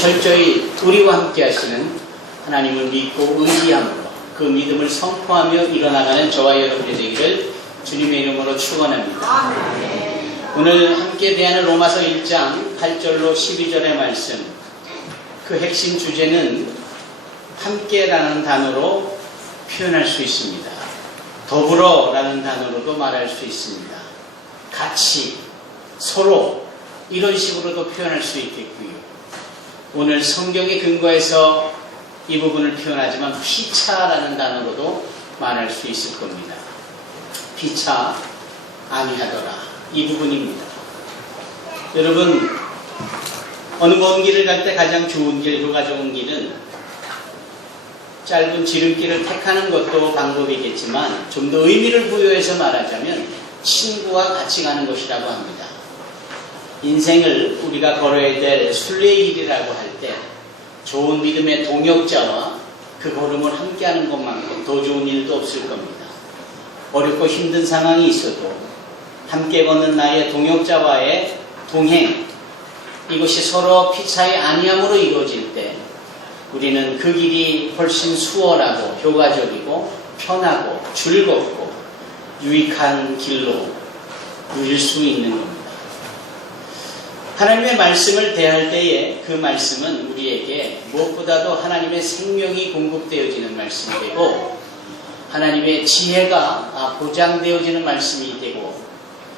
철저히 우리와 함께 하시는 하나님을 믿고 의지함으로 그 믿음을 선포하며 일어나가는 저와 여러분이 되기를 주님의 이름으로 축원합니다. 오늘 함께 대하는 로마서 1장 8절로 12절의 말씀, 그 핵심 주제는 함께라는 단어로 표현할 수 있습니다. 더불어라는 단어로도 말할 수 있습니다. 같이, 서로 이런 식으로도 표현할 수 있겠고요. 오늘 성경에 근거해서 이 부분을 표현하지만 피차라는 단어로도 말할 수 있을 겁니다. 피차 아니하더라, 이 부분입니다. 여러분, 어느 먼 길을 갈 때 가장 좋은 길, 효과 좋은 길은 짧은 지름길을 택하는 것도 방법이겠지만 좀 더 의미를 부여해서 말하자면 친구와 같이 가는 것이라고 합니다. 인생을 우리가 걸어야 될 순례의 길이라고 할 때 좋은 믿음의 동역자와 그 걸음을 함께하는 것만큼 더 좋은 일도 없을 겁니다. 어렵고 힘든 상황이 있어도 함께 걷는 나의 동역자와의 동행, 이것이 서로 피차이 아니함으로 이루어질 때 우리는 그 길이 훨씬 수월하고 효과적이고 편하고 즐겁고 유익한 길로 누릴 수 있는 겁니다. 하나님의 말씀을 대할 때에 그 말씀은 우리에게 무엇보다도 하나님의 생명이 공급되어지는 말씀이 되고 하나님의 지혜가 보장되어지는 말씀이 되고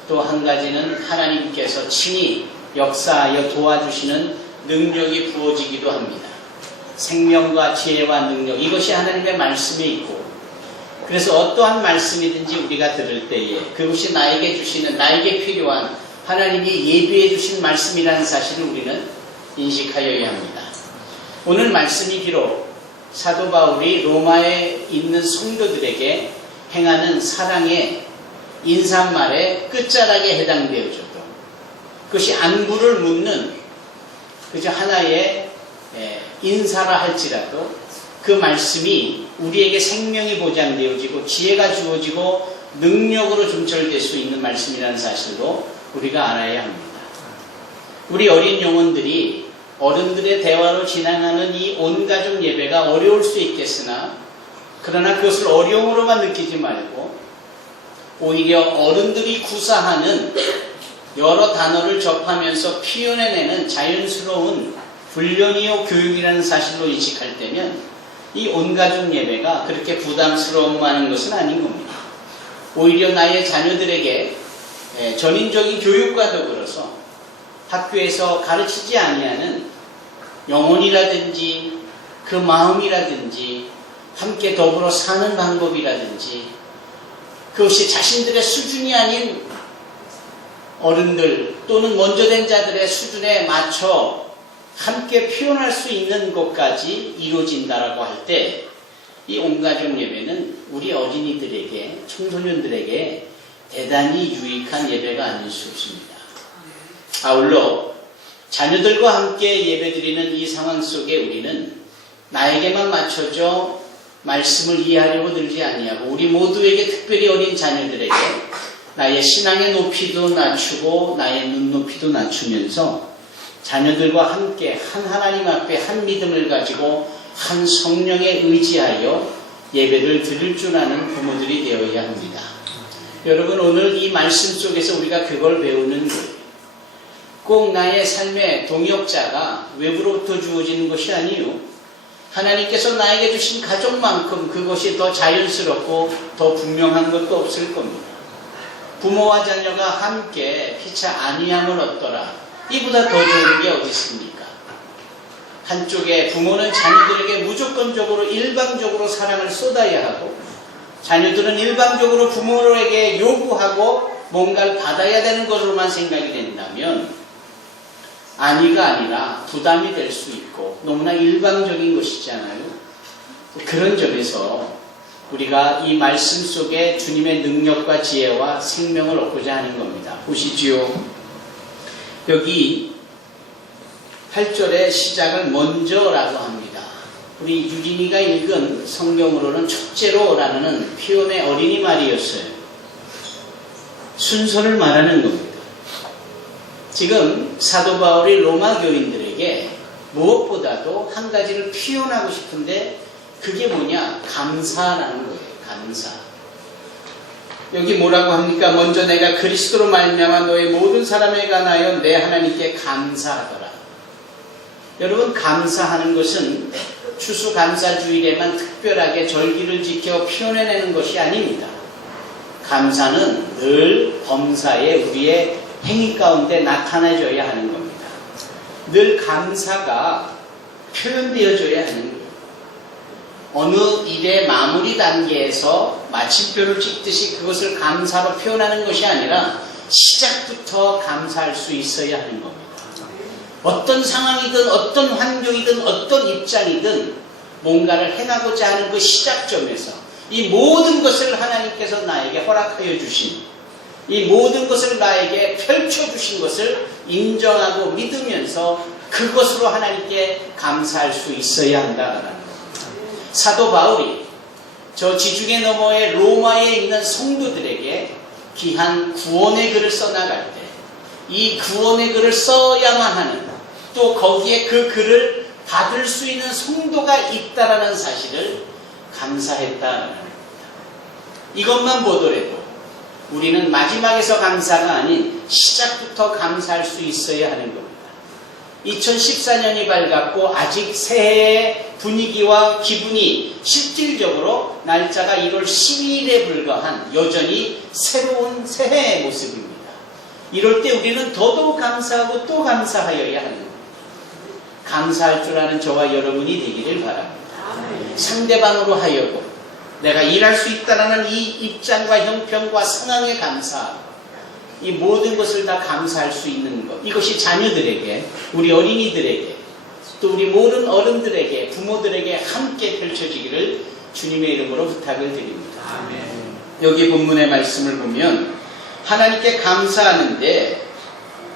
또 한 가지는 하나님께서 친히 역사하여 도와주시는 능력이 부어지기도 합니다. 생명과 지혜와 능력, 이것이 하나님의 말씀에 있고, 그래서 어떠한 말씀이든지 우리가 들을 때에 그것이 나에게 주시는, 나에게 필요한 하나님이 예비해 주신 말씀이라는 사실을 우리는 인식하여야 합니다. 오늘 말씀이 비록 사도 바울이 로마에 있는 성도들에게 행하는 사랑의 인사말의 끝자락에 해당되어져도 그것이 안부를 묻는 그저 하나의 인사라 할지라도 그 말씀이 우리에게 생명이 보장되어지고 지혜가 주어지고 능력으로 점철될 수 있는 말씀이라는 사실도 우리가 알아야 합니다. 우리 어린 영혼들이 어른들의 대화로 진행하는 이 온가족 예배가 어려울 수 있겠으나 그러나 그것을 어려움으로만 느끼지 말고 오히려 어른들이 구사하는 여러 단어를 접하면서 표현해내는 자연스러운 훈련이요 교육이라는 사실로 인식할 때면 이 온가족 예배가 그렇게 부담스러워하는 것은 아닌 겁니다. 오히려 나의 자녀들에게 전인적인 교육과 더불어서 학교에서 가르치지 아니하는 영혼이라든지 그 마음이라든지 함께 더불어 사는 방법이라든지 그것이 자신들의 수준이 아닌 어른들 또는 먼저 된 자들의 수준에 맞춰 함께 표현할 수 있는 것까지 이루어진다라고 할 때 이 온가족 예배는 우리 어린이들에게, 청소년들에게 대단히 유익한 예배가 아닐 수 없습니다. 아울러 자녀들과 함께 예배드리는 이 상황 속에 우리는 나에게만 맞춰져 말씀을 이해하려고 들지 아니하고 우리 모두에게 특별히 어린 자녀들에게 나의 신앙의 높이도 낮추고 나의 눈높이도 낮추면서 자녀들과 함께 한 하나님 앞에 한 믿음을 가지고 한 성령에 의지하여 예배를 드릴 줄 아는 부모들이 되어야 합니다. 여러분, 오늘 이 말씀 속에서 우리가 그걸 배우는 거예요. 꼭 나의 삶의 동역자가 외부로부터 주어지는 것이 아니요, 하나님께서 나에게 주신 가족만큼 그것이 더 자연스럽고 더 분명한 것도 없을 겁니다. 부모와 자녀가 함께 피차 아니함을 얻더라, 이보다 더 좋은 게 어디 있습니까? 한쪽에 부모는 자녀들에게 무조건적으로 일방적으로 사랑을 쏟아야 하고 자녀들은 일방적으로 부모에게 요구하고 뭔가를 받아야 되는 것으로만 생각이 된다면 아니가 아니라 부담이 될 수 있고 너무나 일방적인 것이잖아요. 그런 점에서 우리가 이 말씀 속에 주님의 능력과 지혜와 생명을 얻고자 하는 겁니다. 보시지요. 여기 8절의 시작을 먼저라고 합니다. 우리 유진이가 읽은 성경으로는 첫째로라는 표현의 어린이말이었어요. 순서를 말하는 겁니다. 지금 사도 바울이 로마 교인들에게 무엇보다도 한 가지를 표현하고 싶은데 그게 뭐냐? 감사라는 거예요. 감사. 여기 뭐라고 합니까? 먼저 내가 그리스도로 말미암아 너의 모든 사람에 관하여 내 하나님께 감사하더라. 여러분, 감사하는 것은 추수감사주일에만 특별하게 절기를 지켜 표현해내는 것이 아닙니다. 감사는 늘 범사에 우리의 행위 가운데 나타나줘야 하는 겁니다. 늘 감사가 표현되어져야 하는 거예요. 어느 일의 마무리 단계에서 마침표를 찍듯이 그것을 감사로 표현하는 것이 아니라 시작부터 감사할 수 있어야 하는 겁니다. 어떤 상황이든 어떤 환경이든 어떤 입장이든 뭔가를 해나고자 하는 그 시작점에서 이 모든 것을 하나님께서 나에게 허락하여 주신, 이 모든 것을 나에게 펼쳐주신 것을 인정하고 믿으면서 그것으로 하나님께 감사할 수 있어야 한다라는 겁니다. 사도 바울이 저 지중해 너머의 로마에 있는 성도들에게 귀한 구원의 글을 써나갈 때 이 구원의 글을 써야만 하는, 또 거기에 그 글을 받을 수 있는 성도가 있다라는 사실을 감사했다라는 겁니다. 이것만 보더라도 우리는 마지막에서 감사가 아닌 시작부터 감사할 수 있어야 하는 겁니다. 2014년이 밝았고 아직 새해의 분위기와 기분이 실질적으로 날짜가 1월 12일에 불과한 여전히 새로운 새해의 모습입니다. 이럴 때 우리는 더더욱 감사하고 또 감사하여야 하는 겁니다. 감사할 줄 아는 저와 여러분이 되기를 바랍니다. 상대방으로 하여금 내가 일할 수 있다는 이 입장과 형편과 상황에 감사하고 이 모든 것을 다 감사할 수 있는 것, 이것이 자녀들에게, 우리 어린이들에게, 또 우리 모든 어른들에게, 부모들에게 함께 펼쳐지기를 주님의 이름으로 부탁을 드립니다. 아멘. 여기 본문의 말씀을 보면 하나님께 감사하는데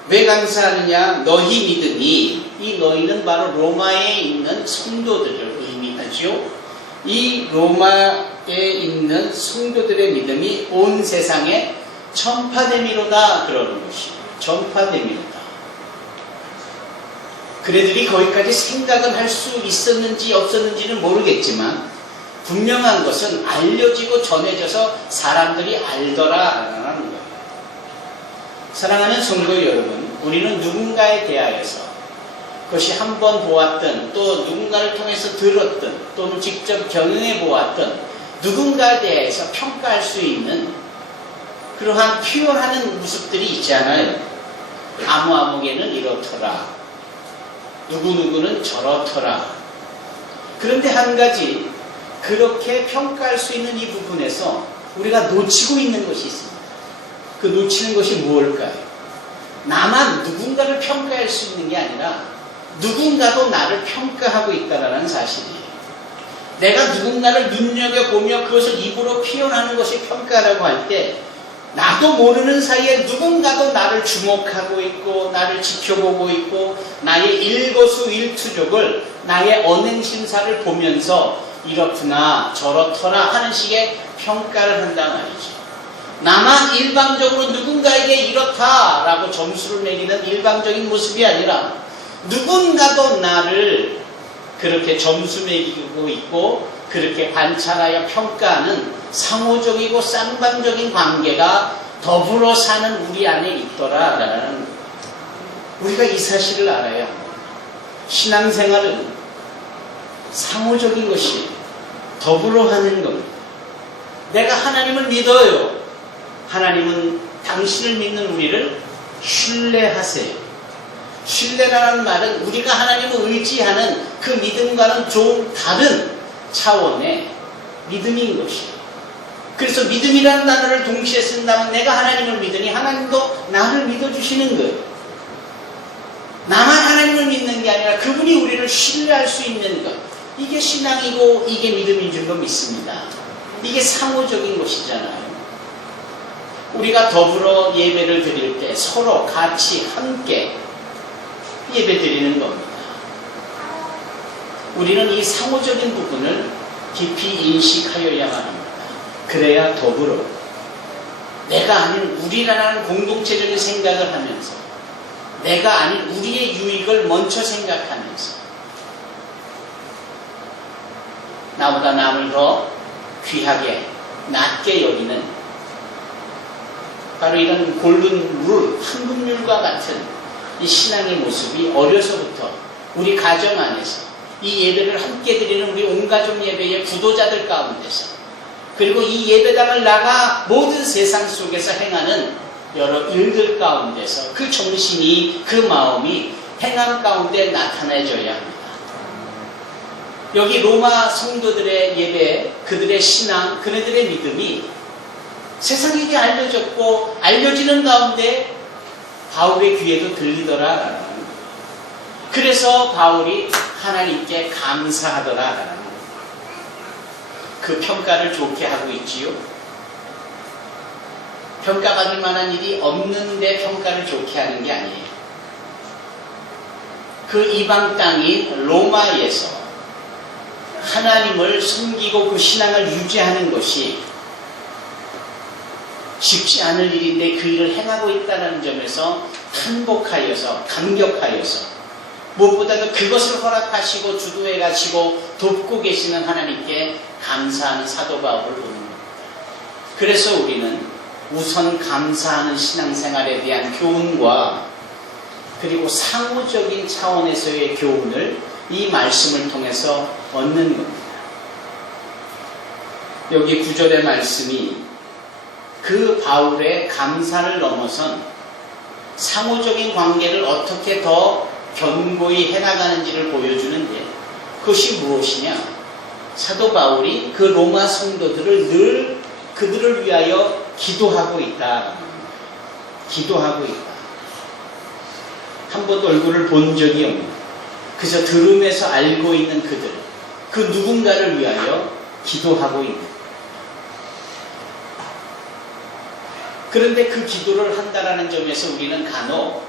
왜 감사하느냐? 너희 믿음이, 이 너희는 바로 로마에 있는 성도들을 의미하죠. 이 로마에 있는 성도들의 믿음이 온 세상에 전파됨이로다 그러는 것이에요. 전파됨이로다. 그네들이 거기까지 생각은 할 수 있었는지 없었는지는 모르겠지만 분명한 것은 알려지고 전해져서 사람들이 알더라라는 거예요. 사랑하는 성도 여러분, 우리는 누군가에 대하여서 그것이 한 번 보았든 또 누군가를 통해서 들었든 또는 직접 경영해 보았든 누군가에 대해서 평가할 수 있는 그러한 표현하는 모습들이 있잖아요. 아무아무개는 이렇더라. 누구누구는 저렇더라. 그런데 한 가지 그렇게 평가할 수 있는 이 부분에서 우리가 놓치고 있는 것이 있습니다. 그 놓치는 것이 무엇일까요? 나만 누군가를 평가할 수 있는 게 아니라 누군가도 나를 평가하고 있다는 사실이에요. 내가 누군가를 눈여겨보며 그것을 입으로 표현하는 것이 평가라고 할 때 나도 모르는 사이에 누군가도 나를 주목하고 있고 나를 지켜보고 있고 나의 일거수일투족을, 나의 언행심사를 보면서 이렇구나 저렇더라 하는 식의 평가를 한단 말이죠. 나만 일방적으로 누군가에게 이렇다라고 점수를 매기는 일방적인 모습이 아니라 누군가도 나를 그렇게 점수 매기고 있고 그렇게 관찰하여 평가하는 상호적이고 쌍방적인 관계가 더불어 사는 우리 안에 있더라라는, 우리가 이 사실을 알아야 합니다. 신앙생활은 상호적인 것이 더불어 하는 겁니다. 내가 하나님을 믿어요. 하나님은 당신을 믿는 우리를 신뢰하세요. 신뢰라는 말은 우리가 하나님을 의지하는 그 믿음과는 좀 다른 차원의 믿음인 것이에요. 그래서 믿음이라는 단어를 동시에 쓴다면 내가 하나님을 믿으니 하나님도 나를 믿어주시는 거예요. 나만 하나님을 믿는 게 아니라 그분이 우리를 신뢰할 수 있는 것, 이게 신앙이고 이게 믿음인 줄로 믿습니다. 이게 상호적인 것이잖아요. 우리가 더불어 예배를 드릴 때 서로 같이 함께 예배 드리는 겁니다. 우리는 이 상호적인 부분을 깊이 인식하여야만 합니다. 그래야 더불어 내가 아닌 우리라는 공동체적인 생각을 하면서 내가 아닌 우리의 유익을 먼저 생각하면서 나보다 남을 더 귀하게 낮게 여기는 바로 이런 골든 룰, 황금률과 같은 이 신앙의 모습이 어려서부터 우리 가정 안에서 이 예배를 함께 드리는 우리 온가족 예배의 구도자들 가운데서 그리고 이 예배당을 나가 모든 세상 속에서 행하는 여러 일들 가운데서 그 정신이 그 마음이 행함 가운데 나타내져야 합니다. 여기 로마 성도들의 예배, 그들의 신앙, 그네들의 믿음이 세상에게 알려졌고 알려지는 가운데 바울의 귀에도 들리더라라는 거예요. 그래서 바울이 하나님께 감사하더라라는 거예요. 그 평가를 좋게 하고 있지요. 평가받을 만한 일이 없는데 평가를 좋게 하는 게 아니에요. 그 이방 땅인 로마에서 하나님을 섬기고 그 신앙을 유지하는 것이 쉽지 않을 일인데 그 일을 행하고 있다는 점에서 한복하여서 감격하여서 무엇보다도 그것을 허락하시고 주도해 가시고 돕고 계시는 하나님께 감사하는 사도 바울을 보는 겁니다. 그래서 우리는 우선 감사하는 신앙생활에 대한 교훈과 그리고 상호적인 차원에서의 교훈을 이 말씀을 통해서 얻는 겁니다. 여기 9절의 말씀이 그 바울의 감사를 넘어선 상호적인 관계를 어떻게 더 견고히 해나가는지를 보여주는데 그것이 무엇이냐? 사도 바울이 그 로마 성도들을 늘 그들을 위하여 기도하고 있다. 기도하고 있다. 한 번도 얼굴을 본 적이 없는 그저 들으면서 알고 있는 그들 그 누군가를 위하여 기도하고 있는 그런데 그 기도를 한다라는 점에서 우리는 간혹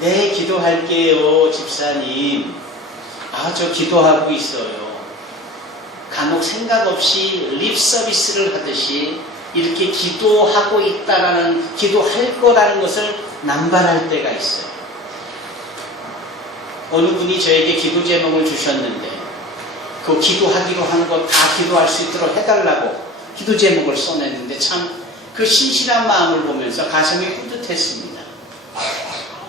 네 기도할게요 집사님 저 기도하고 있어요 간혹 생각 없이 립 서비스를 하듯이 이렇게 기도하고 있다라는 기도할 거라는 것을 남발할 때가 있어요. 어느 분이 저에게 기도 제목을 주셨는데 그 기도하기로 한 거 다 기도할 수 있도록 해달라고 기도 제목을 써냈는데 참 그 신실한 마음을 보면서 가슴이 뿌듯했습니다.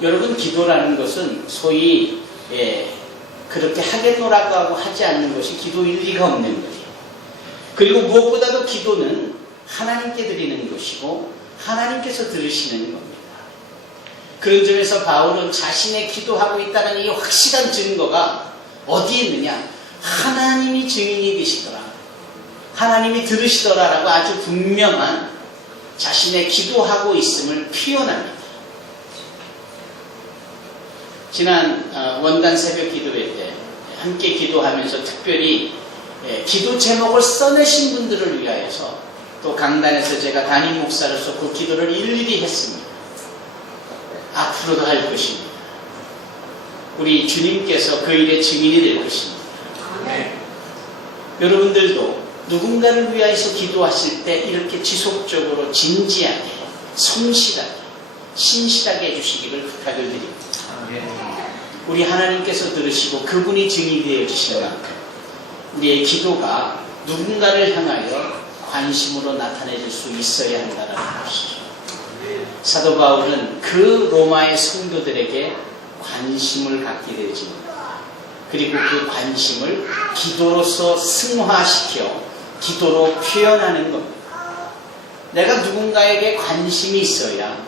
여러분 기도라는 것은 소위 그렇게 하겠노라고 하고 하지 않는 것이 기도일 리가 없는 거예요. 그리고 무엇보다도 기도는 하나님께 드리는 것이고 하나님께서 들으시는 겁니다. 그런 점에서 바울은 자신의 기도하고 있다는 이 확실한 증거가 어디에 있느냐? 하나님이 증인이 되시더라. 하나님이 들으시더라라고 아주 분명한 자신의 기도하고 있음을 표현합니다. 지난 원단 새벽 기도회 때 함께 기도하면서 특별히 기도 제목을 써내신 분들을 위하여서 또 강단에서 제가 담임 목사로서 그 기도를 일일이 했습니다. 앞으로도 할 것입니다. 우리 주님께서 그 일의 증인이 될 것입니다. 네. 여러분들도 누군가를 위해서 기도하실 때 이렇게 지속적으로 진지하게 성실하게 신실하게 해주시기를 부탁을 드립니다. 우리 하나님께서 들으시고 그분이 증인이 되어주시는 만큼 우리의 기도가 누군가를 향하여 관심으로 나타내줄 수 있어야 한다는 것이죠. 사도 바울은 그 로마의 성도들에게 관심을 갖게 되어집니다. 그리고 그 관심을 기도로서 승화시켜 기도로 표현하는 겁니다. 내가 누군가에게 관심이 있어야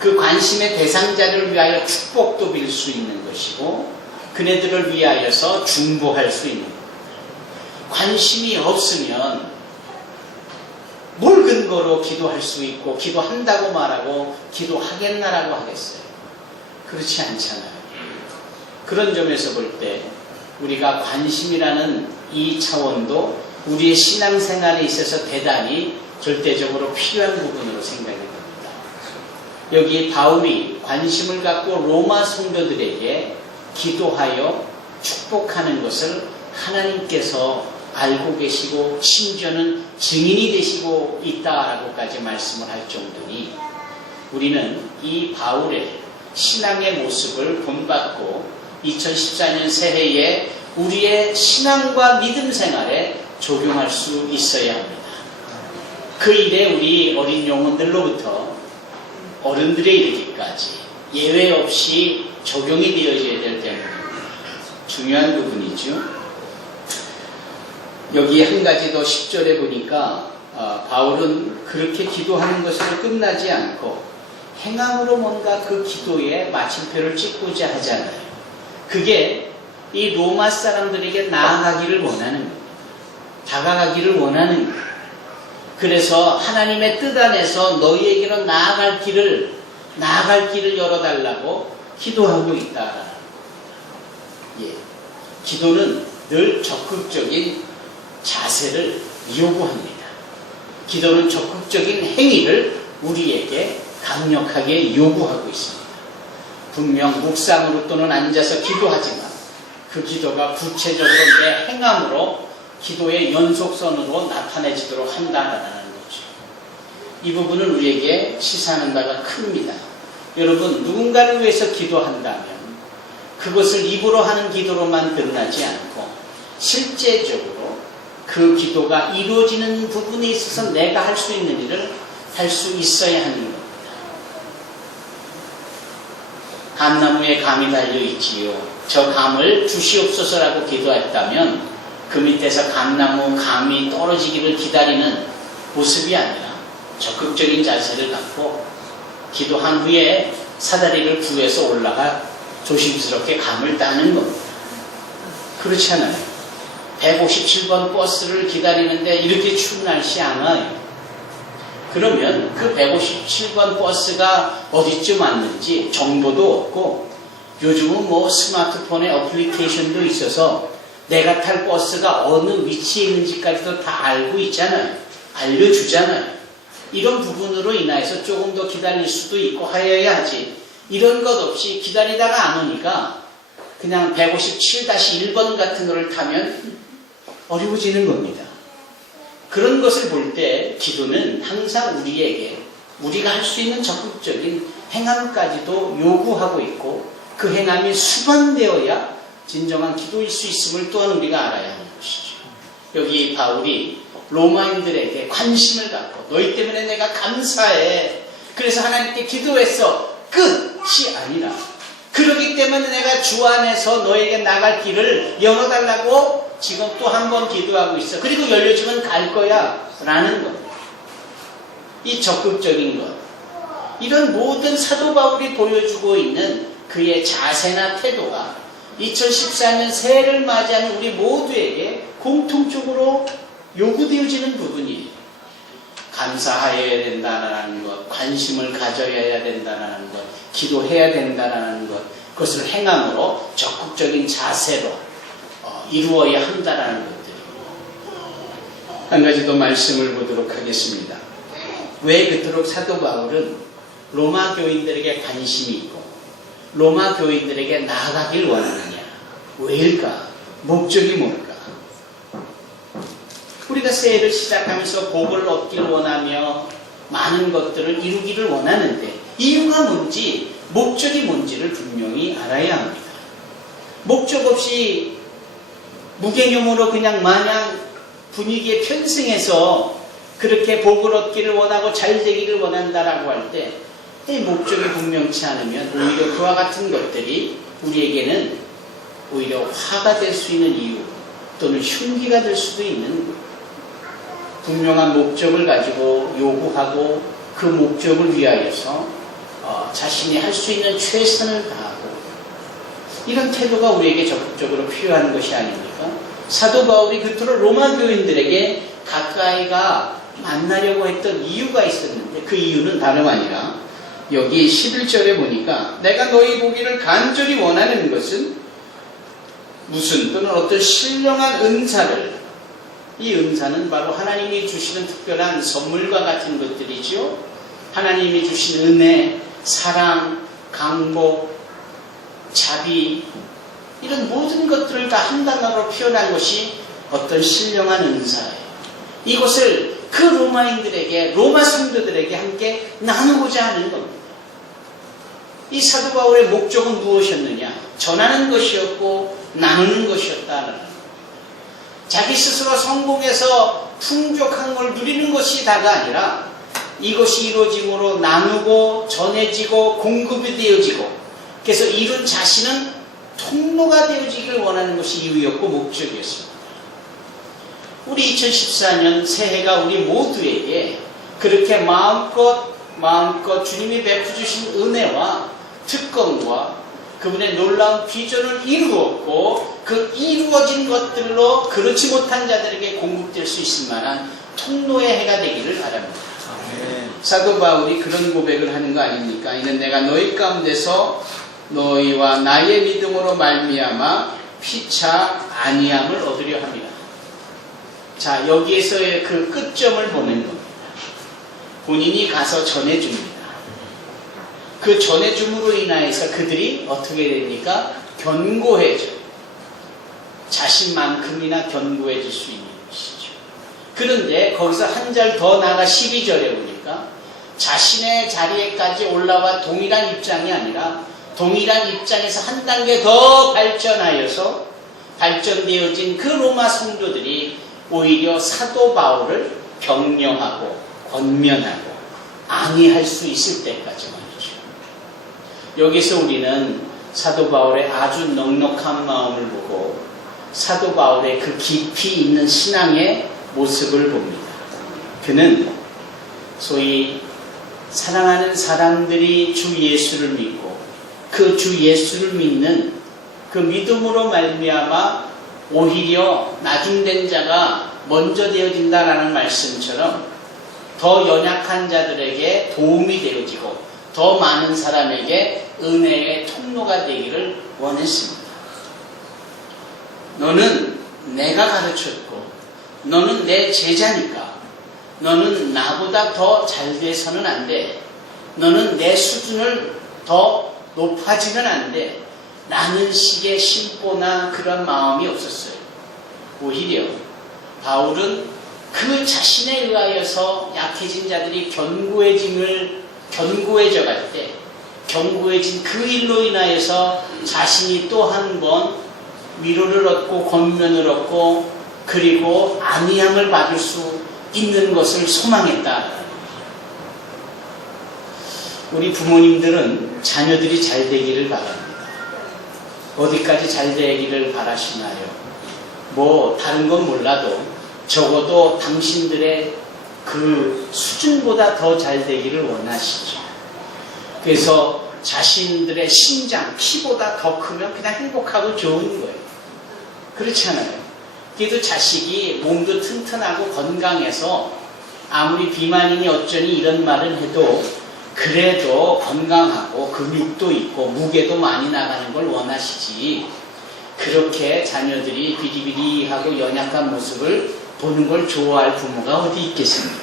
그 관심의 대상자를 위하여 축복도 빌 수 있는 것이고 그네들을 위하여서 중보할 수 있는 겁니다. 관심이 없으면 뭘 근거로 기도할 수 있고 기도한다고 말하고 기도하겠나라고 하겠어요. 그렇지 않잖아요. 그런 점에서 볼 때 우리가 관심이라는 이 차원도 우리의 신앙생활에 있어서 대단히 절대적으로 필요한 부분으로 생각이 됩니다. 여기 바울이 관심을 갖고 로마 성도들에게 기도하여 축복하는 것을 하나님께서 알고 계시고 심지어는 증인이 되시고 있다라고까지 말씀을 할 정도니 우리는 이 바울의 신앙의 모습을 본받고 2014년 새해에 우리의 신앙과 믿음 생활에 적용할 수 있어야 합니다. 그 일에 우리 어린 영혼들로부터 어른들에 이르기까지 예외 없이 적용이 되어져야 될 때문에 중요한 부분이죠. 여기 한 가지 더 10절에 보니까 바울은 그렇게 기도하는 것으로 끝나지 않고 행함으로 뭔가 그 기도에 마침표를 찍고자 하잖아요. 그게 이 로마 사람들에게 나아가기를 원하는 겁니다. 다가가기를 원하는 거예요. 그래서 하나님의 뜻 안에서 너희에게로 나아갈 길을 열어달라고 기도하고 있다라는 거예요. 기도는 늘 적극적인 자세를 요구합니다. 기도는 적극적인 행위를 우리에게 강력하게 요구하고 있습니다. 분명 묵상으로 또는 앉아서 기도하지만 그 기도가 구체적으로 내 행함으로 기도의 연속선으로 나타내지도록 한다는 거죠. 이 부분은 우리에게 시사하는 바가 큽니다. 여러분, 누군가를 위해서 기도한다면 그것을 입으로 하는 기도로만 끝나지 않고 실제적으로 그 기도가 이루어지는 부분에 있어서 내가 할 수 있는 일을 할 수 있어야 하는 겁니다. 감나무에 감이 달려있지요. 저 감을 주시옵소서라고 기도했다면 그 밑에서 감나무 감이 떨어지기를 기다리는 모습이 아니라 적극적인 자세를 갖고 기도한 후에 사다리를 구해서 올라가 조심스럽게 감을 따는 겁니다. 그렇지 않아요? 157번 버스를 기다리는데 이렇게 추운 날씨 안 와요. 그러면 그 157번 버스가 어디쯤 왔는지 정보도 없고 요즘은 뭐 스마트폰에 어플리케이션도 있어서 내가 탈 버스가 어느 위치에 있는지까지도 다 알고 있잖아요. 알려주잖아요. 이런 부분으로 인해서 조금 더 기다릴 수도 있고 하여야 하지. 이런 것 없이 기다리다가 안 오니까 그냥 157-1번 같은 거를 타면 어려워지는 겁니다. 그런 것을 볼 때 기도는 항상 우리에게 우리가 할 수 있는 적극적인 행함까지도 요구하고 있고 그 행함이 수반되어야 진정한 기도일 수 있음을 또한 우리가 알아야 하는 것이죠. 여기 바울이 로마인들에게 관심을 갖고 너희 때문에 내가 감사해. 그래서 하나님께 기도했어. 끝이 아니라 그러기 때문에 내가 주 안에서 너에게 나갈 길을 열어달라고 지금 또 한 번 기도하고 있어. 그리고 열려주면 갈 거야 라는 것. 이 적극적인 것. 이런 모든 사도 바울이 보여주고 있는 그의 자세나 태도가 2014년 새해를 맞이하는 우리 모두에게 공통적으로 요구되어지는 부분이에요. 감사해야 된다는 것, 관심을 가져야 된다는 것, 기도해야 된다는 것, 그것을 행함으로 적극적인 자세로 이루어야 한다는 것들입니다. 한 가지 더 말씀을 보도록 하겠습니다. 왜 그토록 사도 바울은 로마 교인들에게 관심이 있고 로마 교인들에게 나아가길 원하느냐? 왜일까? 목적이 뭘까? 우리가 새해를 시작하면서 복을 얻길 원하며 많은 것들을 이루기를 원하는데 이유가 뭔지, 목적이 뭔지를 분명히 알아야 합니다. 목적 없이 무개념으로 그냥 마냥 분위기에 편승해서 그렇게 복을 얻기를 원하고 잘 되기를 원한다라고 할 때 이 목적이 분명치 않으면 오히려 그와 같은 것들이 우리에게는 오히려 화가 될 수 있는 이유 또는 흉기가 될 수도 있는 거예요. 분명한 목적을 가지고 요구하고 그 목적을 위하여서 자신이 할 수 있는 최선을 다하고 이런 태도가 우리에게 적극적으로 필요한 것이 아닙니까? 사도 바울이 그토록 로마 교인들에게 가까이가 만나려고 했던 이유가 있었는데 그 이유는 다름 아니라 여기 11절에 보니까 내가 너희 보기를 간절히 원하는 것은 무슨 또는 어떤 신령한 은사를, 이 은사는 바로 하나님이 주시는 특별한 선물과 같은 것들이죠. 하나님이 주신 은혜, 사랑, 강복, 자비 이런 모든 것들을 다 한 단어로 표현한 것이 어떤 신령한 은사예요. 이것을 그 로마인들에게, 로마 성도들에게 함께 나누고자 하는 겁니다. 이 사도 바울의 목적은 무엇이었느냐? 전하는 것이었고 나누는 것이었다는 겁니다. 자기 스스로 성공해서 풍족한 걸 누리는 것이 다가 아니라 이것이 이루어짐으로 나누고 전해지고 공급이 되어지고 그래서 이룬 자신은 통로가 되어지길 원하는 것이 이유였고 목적이었습니다. 우리 2014년 새해가 우리 모두에게 그렇게 마음껏 주님이 베풀어주신 은혜와 특권과 그분의 놀라운 비전을 이루었고 그 이루어진 것들로 그렇지 못한 자들에게 공급될 수 있을 만한 통로의 해가 되기를 바랍니다. 사도 바울이 그런 고백을 하는 거 아닙니까? 이는 내가 너희 가운데서 너희와 나의 믿음으로 말미암아 피차 안위함을 얻으려 합니다. 자, 여기에서의 그 끝점을 보는 겁니다. 본인이 가서 전해줍니다. 그 전해줌으로 인하여서 그들이 어떻게 됩니까? 견고해져. 자신만큼이나 견고해질 수 있는 것이죠. 그런데 거기서 한 절 더 나가 12절에 보니까 자신의 자리에까지 올라와 동일한 입장이 아니라 동일한 입장에서 한 단계 더 발전하여서 발전되어진 그 로마 성도들이 오히려 사도 바울을 격려하고 권면하고 안위할 수 있을 때까지 말이죠. 여기서 우리는 사도 바울의 아주 넉넉한 마음을 보고 사도 바울의 그 깊이 있는 신앙의 모습을 봅니다. 그는 소위 사랑하는 사람들이 주 예수를 믿고 그 주 예수를 믿는 그 믿음으로 말미암아 오히려 나중된 자가 먼저 되어진다라는 말씀처럼 더 연약한 자들에게 도움이 되어지고 더 많은 사람에게 은혜의 통로가 되기를 원했습니다. 너는 내가 가르쳤고 너는 내 제자니까 너는 나보다 더 잘 돼서는 안 돼. 너는 내 수준을 더 높아지면 안 돼. 라는 식의 심보나 그런 마음이 없었어요. 오히려 바울은 그 자신에 의하여서 약해진 자들이 견고해져 갈 때 견고해진 그 일로 인하여서 자신이 또 한 번 위로를 얻고 권면을 얻고 그리고 안위함을 받을 수 있는 것을 소망했다. 우리 부모님들은 자녀들이 잘 되기를 바랍니다. 어디까지 잘 되기를 바라시나요? 뭐 다른 건 몰라도 적어도 당신들의 그 수준보다 더 잘 되기를 원하시죠. 그래서 자신들의 신장, 키보다 더 크면 그냥 행복하고 좋은 거예요. 그렇지 않아요? 그래도 자식이 몸도 튼튼하고 건강해서 아무리 비만이니 어쩌니 이런 말은 해도 그래도 건강하고 근육도 있고 무게도 많이 나가는 걸 원하시지 그렇게 자녀들이 비리비리하고 연약한 모습을 보는 걸 좋아할 부모가 어디 있겠습니까?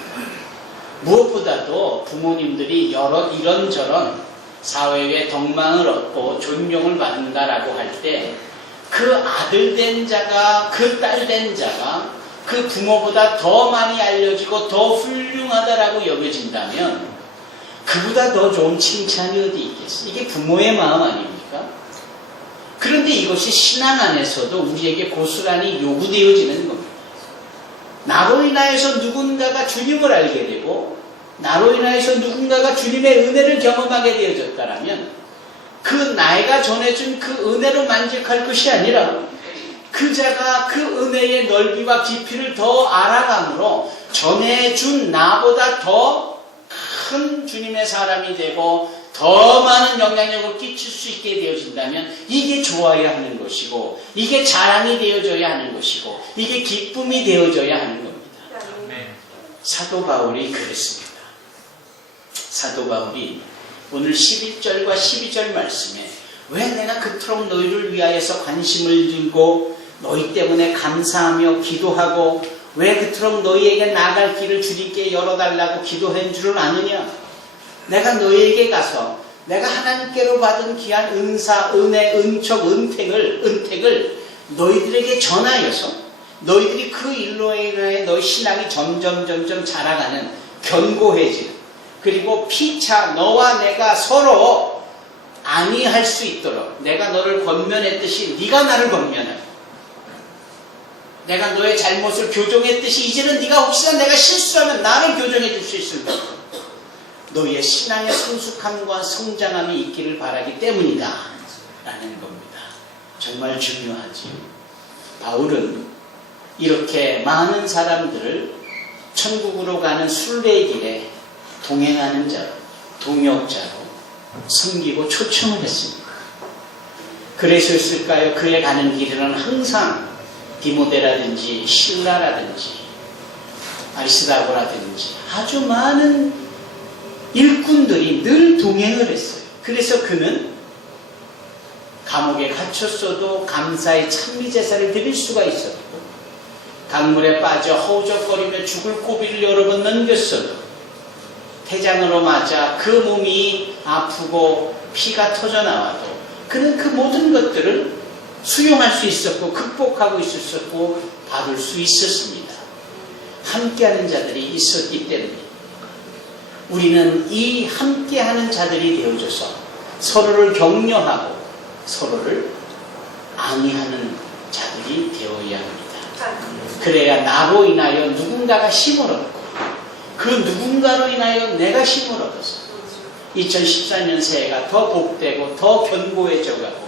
무엇보다도 부모님들이 이런저런 사회의 덕망을 얻고 존경을 받는다라고 할 때 그 아들 된 자가 그 딸 된 자가 그 부모보다 더 많이 알려지고 더 훌륭하다라고 여겨진다면 그보다 더 좋은 칭찬이 어디 있겠어요? 이게 부모의 마음 아닙니까? 그런데 이것이 신앙 안에서도 우리에게 고스란히 요구되어지는 겁니다. 나로 인하여서 누군가가 주님을 알게 되고 나로 인하여서 누군가가 주님의 은혜를 경험하게 되어졌다면 그 나이가 전해준 그 은혜로 만족할 것이 아니라 그 자가 그 은혜의 넓이와 깊이를 더 알아감으로 전해준 나보다 더 큰 주님의 사람이 되고 더 많은 영향력을 끼칠 수 있게 되어진다면 이게 좋아야 하는 것이고 이게 자랑이 되어져야 하는 것이고 이게 기쁨이 되어져야 하는 겁니다. 사도 바울이 그랬습니다. 사도 바울이 오늘 11절과 12절 말씀에 왜 내가 그토록 너희를 위하여서 관심을 들고 너희 때문에 감사하며 기도하고 왜 그토록 너희에게 나아갈 길을 주님께 열어달라고 기도한 줄을 아느냐? 내가 너희에게 가서 내가 하나님께로 받은 귀한 은사, 은혜, 은촉, 은택을 너희들에게 전하여서 너희들이 그 일로 인해 너희 신앙이 점점 자라가는 견고해지는 그리고 피차 너와 내가 서로 안위할 수 있도록 내가 너를 권면했듯이 네가 나를 권면하고 내가 너의 잘못을 교정했듯이 이제는 네가 혹시나 내가 실수하면 나를 교정해 줄 수 있을 것. 너의 신앙의 성숙함과 성장함이 있기를 바라기 때문이다 라는 겁니다. 정말 중요하지요. 바울은 이렇게 많은 사람들을 천국으로 가는 순례의 길에 동행하는 자로, 동역자로 섬기고 초청을 했습니다. 그래서였을까요? 그의 가는 길에는 항상 디모데라든지 실라라든지 아리스다고라든지 아주 많은 일꾼들이 늘 동행을 했어요. 그래서 그는 감옥에 갇혔어도 감사의 찬미제사를 드릴 수가 있었고, 강물에 빠져 허우적거리며 죽을 고비를 여러 번 넘겼어도, 태장으로 맞아 그 몸이 아프고 피가 터져나와도 그는 그 모든 것들을 수용할 수 있었고 극복하고 있었고 받을 수 있었습니다. 함께하는 자들이 있었기 때문에 우리는 이 함께하는 자들이 되어줘서 서로를 격려하고 서로를 안위하는 자들이 되어야 합니다. 그래야 나로 인하여 누군가가 힘을 얻고 그 누군가로 인하여 내가 힘을 얻어서 2014년 새해가 더 복되고 더 견고해져가고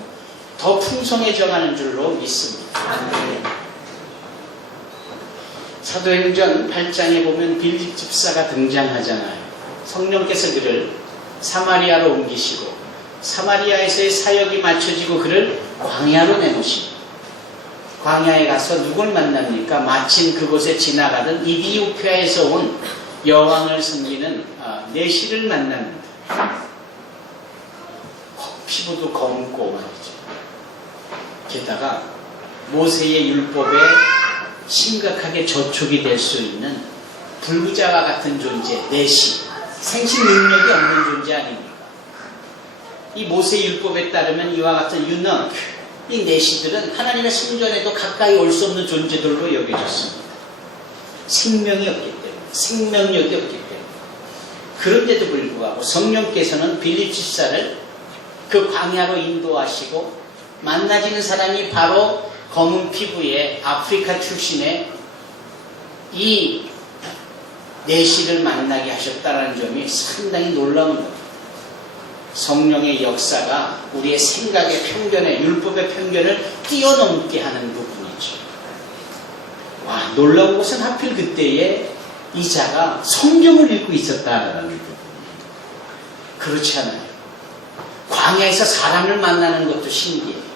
더 풍성해져가는 줄로 믿습니다. 사도행전 8장에 보면 빌립 집사가 등장하잖아요. 성령께서 그를 사마리아로 옮기시고 사마리아에서의 사역이 맞춰지고 그를 광야로 내놓으시고, 광야에 가서 누굴 만납니까? 마침 그곳에 지나가던 이디오피아에서 온 여왕을 섬기는 내시를 만납니다. 피부도 검고 말이죠. 게다가 모세의 율법에 심각하게 저촉이 될 수 있는 불구자와 같은 존재, 내시, 생식 능력이 없는 존재 아닙니까? 이 모세 율법에 따르면 이와 같은 유능, 이 내시들은 하나님의 성전에도 가까이 올 수 없는 존재들로 여겨졌습니다. 생명이 없기 때문에, 생명력이 없기 때문에. 그런데도 불구하고 성령께서는 빌립 집사를 그 광야로 인도하시고 만나지는 사람이 바로 검은 피부의 아프리카 출신의 이 내시를 만나게 하셨다는 점이 상당히 놀라운 겁니다. 성령의 역사가 우리의 생각의 편견에, 율법의 편견을 뛰어넘게 하는 부분이죠. 와, 놀라운 것은 하필 그때에 이 자가 성경을 읽고 있었다라는 부분. 그렇지 않아요. 광야에서 사람을 만나는 것도 신기해요.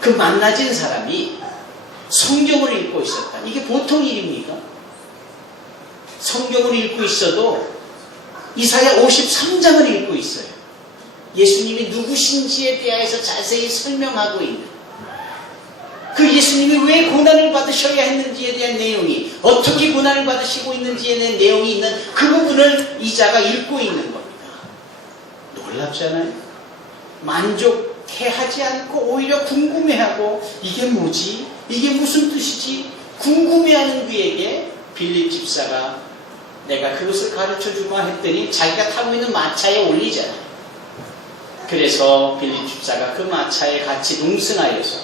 그 만나진 사람이 성경을 읽고 있었다. 이게 보통 일입니까? 성경을 읽고 있어도 이사야 53장을 읽고 있어요. 예수님이 누구신지에 대해서 자세히 설명하고 있는, 그 예수님이 왜 고난을 받으셔야 했는지에 대한 내용이, 어떻게 고난을 받으시고 있는지에 대한 내용이 있는 그 부분을 이 자가 읽고 있는 겁니다. 놀랍잖아요. 만족해하지 않고 오히려 궁금해하고, 이게 뭐지? 이게 무슨 뜻이지? 궁금해하는 그에게 빌립 집사가 내가 그것을 가르쳐주마 했더니 자기가 타고 있는 마차에 올리잖아요. 그래서 빌립 집사가 그 마차에 같이 동승하여서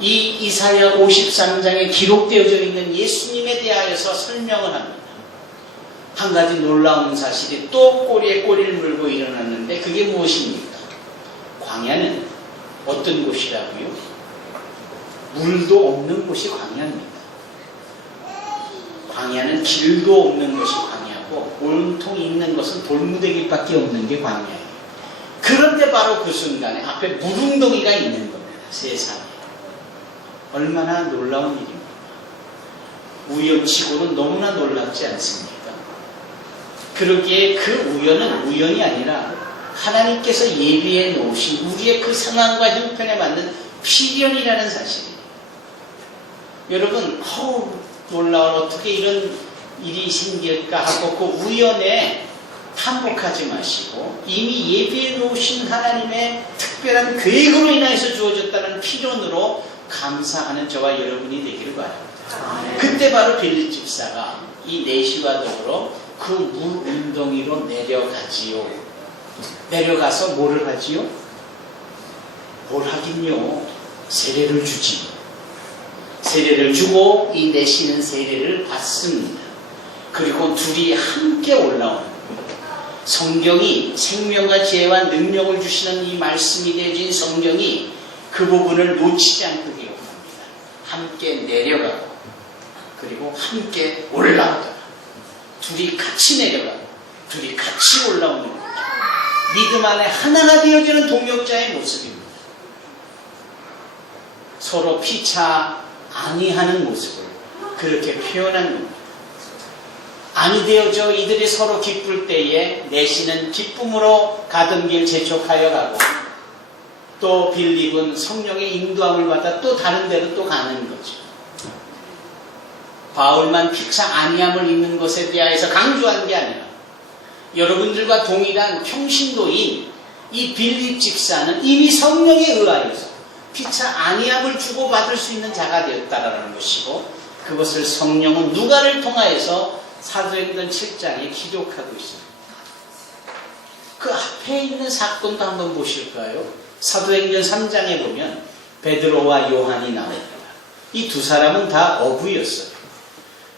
이 이사야 53장에 기록되어져 있는 예수님에 대하여서 설명을 합니다. 한 가지 놀라운 사실이 또 꼬리에 꼬리를 물고 일어났는데, 그게 무엇입니까? 광야는 어떤 곳이라고요? 물도 없는 곳이 광야입니다. 광야는 길도 없는 것이 광야고 온통 있는 것은 돌무더기밖에 없는 게 광야예요. 그런데 바로 그 순간에 앞에 물웅덩이가 있는 겁니다. 세상에. 얼마나 놀라운 일입니까? 우연치고는 너무나 놀랍지 않습니까? 그러기에 그 우연은 우연이 아니라 하나님께서 예비해 놓으신 우리의 그 상황과 형편에 맞는 필연이라는 사실이에요. 여러분, 놀라워, 어떻게 이런 일이 생길까 하고 그 우연에 한복하지 마시고 이미 예비해 놓으신 하나님의 특별한 계획으로 인해서 주어졌다는 필연으로 감사하는 저와 여러분이 되기를 바랍니다. 그때 바로 빌립 집사가 이 내시와 더불어 그 물 운동이로 내려가지요. 내려가서 뭐를 하지요? 뭘 하긴요? 세례를 주지요. 세례를 주고 이 내시는 세례를 받습니다. 그리고 둘이 함께 올라오는 거예요. 성경이 생명과 지혜와 능력을 주시는 이 말씀이 되어진 성경이 그 부분을 놓치지 않고 기록합니다. 함께 내려가고 그리고 함께 올라오다가 둘이 같이 내려가고 둘이 같이 올라오는 거죠. 믿음 안에 하나가 되어지는 동역자의 모습입니다. 서로 피차 아니하는 모습을 그렇게 표현한 겁니다. 아니 되어져 이들이 서로 기쁠 때에 내시는 기쁨으로 가던 길 재촉하여 가고 또 빌립은 성령의 인도함을 받아 또 다른 데로 또 가는 거죠. 바울만 피차 아니함을 입는 것에 대하여서 강조한 게 아니라 여러분들과 동일한 평신도인 이 빌립 집사는 이미 성령에 의하여서 피차 아니함을 주고받을 수 있는 자가 되었다라는 것이고 그것을 성령은 누가를 통하여서 사도행전 7장에 기록하고 있습니다. 그 앞에 있는 사건도 한번 보실까요? 사도행전 3장에 보면 베드로와 요한이 나옵니다. 이 두 사람은 다 어부였어요.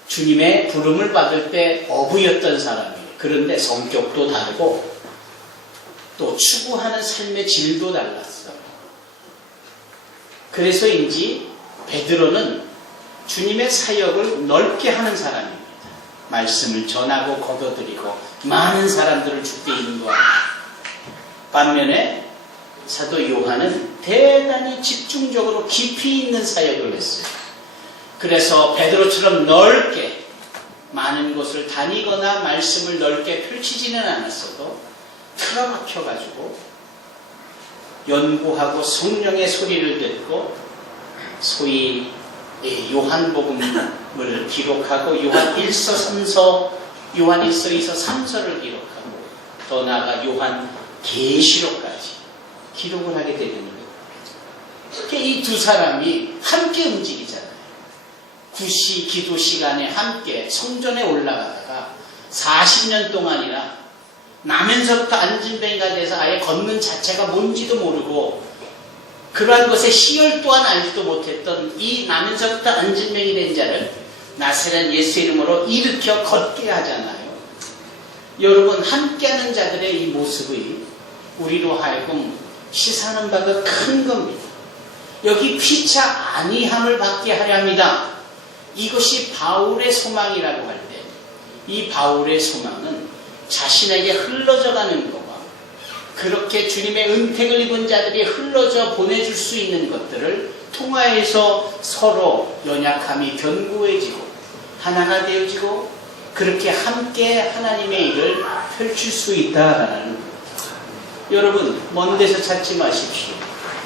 주님의 부름을 받을 때 어부였던 사람이에요. 그런데 성격도 다르고 또 추구하는 삶의 질도 달랐어요. 그래서인지 베드로는 주님의 사역을 넓게 하는 사람입니다. 말씀을 전하고 거둬들이고 많은 사람들을 주께 인도합니다. 반면에 사도 요한은 대단히 집중적으로 깊이 있는 사역을 했어요. 그래서 베드로처럼 넓게 많은 곳을 다니거나 말씀을 넓게 펼치지는 않았어도 틀어박혀가지고 연구하고 성령의 소리를 듣고 소위 요한복음을 기록하고 요한 1서 3서 요한 1서 2서 3서를 기록하고 더 나아가 요한 계시록까지 기록을 하게 되는 거예요. 이 두 사람이 함께 움직이잖아요. 구시 기도 시간에 함께 성전에 올라가다가 40년 동안이나 나면서부터 안진뱅이가 돼서 아예 걷는 자체가 뭔지도 모르고 그러한 것에 희열 또한 알지도 못했던 이 나면서부터 안진뱅이 된 자를 나사렛 예수 이름으로 일으켜 걷게 하잖아요. 여러분 함께하는 자들의 이 모습이 우리로 하여금 시사하는 바가 큰 겁니다. 여기 피차 아니함을 받게 하려 합니다. 이것이 바울의 소망이라고 할 때 이 바울의 소망은 자신에게 흘러져 가는 것과 그렇게 주님의 은택을 입은 자들이 흘러져 보내줄 수 있는 것들을 통하여서 서로 연약함이 견고해지고 하나가 되어지고 그렇게 함께 하나님의 일을 펼칠 수 있다라는 것. 여러분 먼 데서 찾지 마십시오.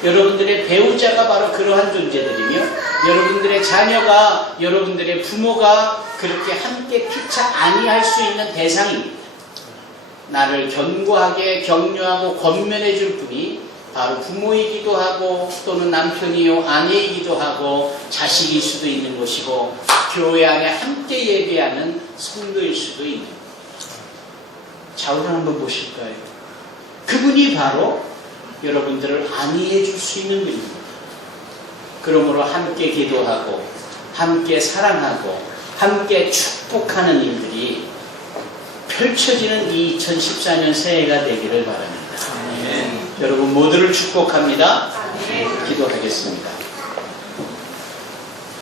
여러분들의 배우자가 바로 그러한 존재들이며 여러분들의 자녀가 여러분들의 부모가 그렇게 함께 피차 아니할 수 있는 대상입니다. 나를 견고하게 격려하고 권면해 줄 분이 바로 부모이기도 하고 또는 남편이요 아내이기도 하고 자식일 수도 있는 것이고 교회 안에 함께 예배하는 성도일 수도 있는 거예요. 자울을 한번 보실까요? 그분이 바로 여러분들을 안위해 줄 수 있는 분입니다. 그러므로 함께 기도하고 함께 사랑하고 함께 축복하는 일들이 펼쳐지는 이 2014년 새해가 되기를 바랍니다. 여러분 모두를 축복합니다. 기도하겠습니다.